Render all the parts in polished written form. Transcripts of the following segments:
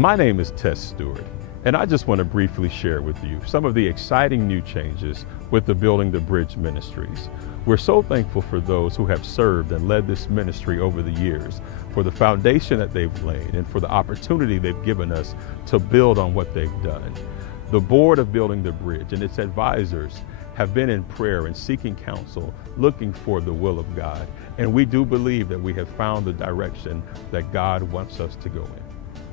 My name is Tess Stewart, and I just want to briefly share with you some of the exciting new changes with the Building the Bridge Ministries. We're so thankful for those who have served and led this ministry over the years, for the foundation that they've laid and for the opportunity they've given us to build on what they've done. The board of Building the Bridge and its advisors have been in prayer and seeking counsel, looking for the will of God. And we do believe that we have found the direction that God wants us to go in.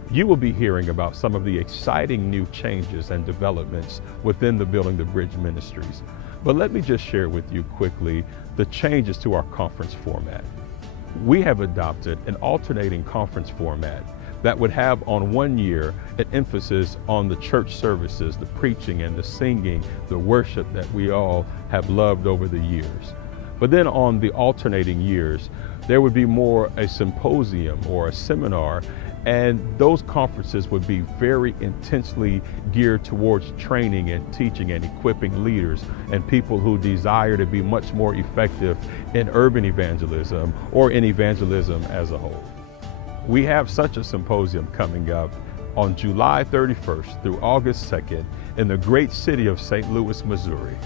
You will be hearing about some of the exciting new changes and developments within the Building the Bridge Ministries. But let me just share with you quickly the changes to our conference format. We have adopted an alternating conference format that would have on 1 year an emphasis on the church services, the preaching and the singing, the worship that we all have loved over the years. But then on the alternating years, there would be more a symposium or a seminar, and those conferences would be very intensely geared towards training and teaching and equipping leaders and people who desire to be much more effective in urban evangelism or in evangelism as a whole. We have such a symposium coming up on July 31st through August 2nd in the great city of St. Louis, Missouri.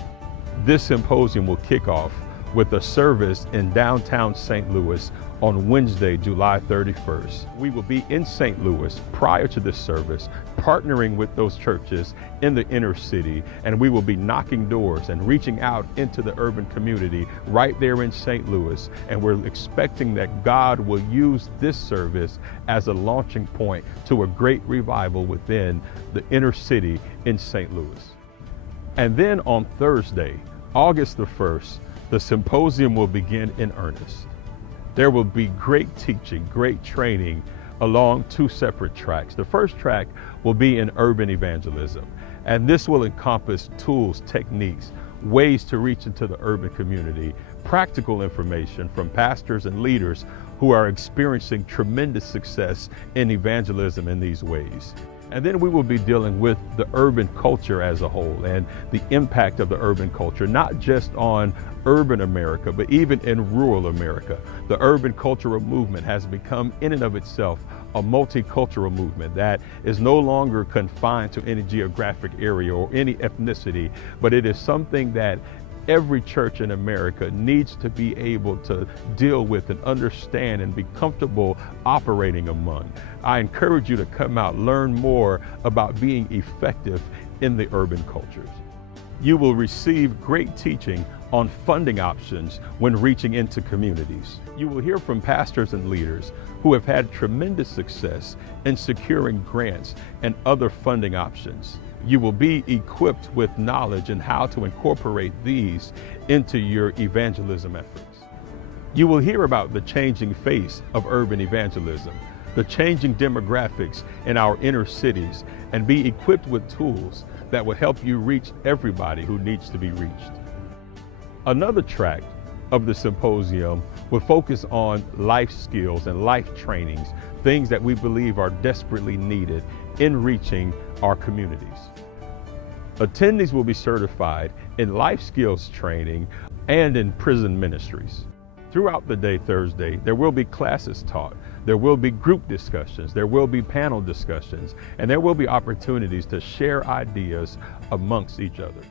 This symposium will kick off with a service in downtown St. Louis on Wednesday, July 31st. We will be in St. Louis prior to this service, partnering with those churches in the inner city, and we will be knocking doors and reaching out into the urban community right there in St. Louis. And we're expecting that God will use this service as a launching point to a great revival within the inner city in St. Louis. And then on Thursday, August the 1st, the symposium will begin in earnest. There will be great teaching, great training along 2 separate tracks. The first track will be in urban evangelism, and this will encompass tools, techniques, ways to reach into the urban community, practical information from pastors and leaders who are experiencing tremendous success in evangelism in these ways. And then we will be dealing with the urban culture as a whole and the impact of the urban culture, not just on urban America, but even in rural America. The urban cultural movement has become in and of itself a multicultural movement that is no longer confined to any geographic area or any ethnicity, but it is something that every church in America needs to be able to deal with and understand and be comfortable operating among. I encourage you to come out, learn more about being effective in the urban cultures. You will receive great teaching on funding options when reaching into communities. You will hear from pastors and leaders who have had tremendous success in securing grants and other funding options. You will be equipped with knowledge and how to incorporate these into your evangelism efforts. You will hear about the changing face of urban evangelism, the changing demographics in our inner cities, and be equipped with tools that will help you reach everybody who needs to be reached. Another track of the symposium will focus on life skills and life trainings, things that we believe are desperately needed in reaching our communities. Attendees will be certified in life skills training and in prison ministries. Throughout the day Thursday, there will be classes taught, there will be group discussions, there will be panel discussions, and there will be opportunities to share ideas amongst each other.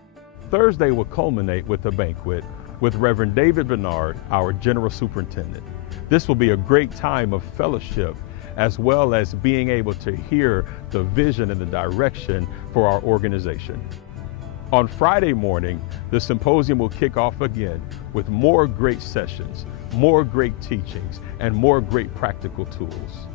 Thursday will culminate with a banquet with Reverend David Bernard, our General Superintendent. This will be a great time of fellowship, as well as being able to hear the vision and the direction for our organization. On Friday morning, the symposium will kick off again with more great sessions, more great teachings, and more great practical tools.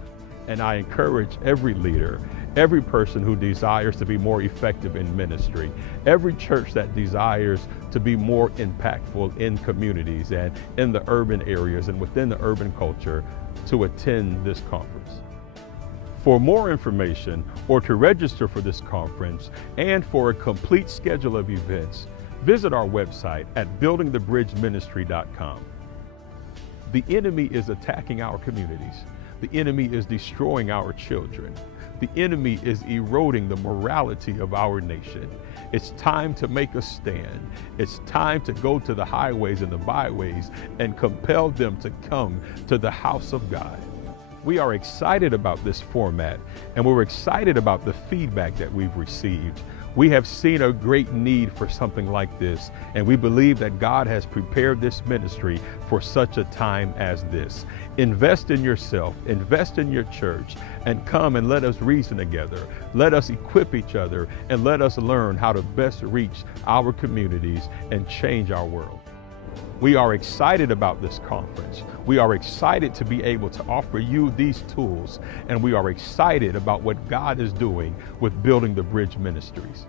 And I encourage every leader, every person who desires to be more effective in ministry, every church that desires to be more impactful in communities and in the urban areas and within the urban culture, to attend this conference. For more information or to register for this conference and for a complete schedule of events, visit our website at buildingthebridgeministry.com. The enemy is attacking our communities. The enemy is destroying our children. The enemy is eroding the morality of our nation. It's time to make a stand. It's time to go to the highways and the byways and compel them to come to the house of God. We are excited about this format, and we're excited about the feedback that we've received. We have seen a great need for something like this, and we believe that God has prepared this ministry for such a time as this. Invest in yourself, invest in your church, and come and let us reason together. Let us equip each other, and let us learn how to best reach our communities and change our world. We are excited about this conference. We are excited to be able to offer you these tools, and we are excited about what God is doing with Building the Bridge Ministries.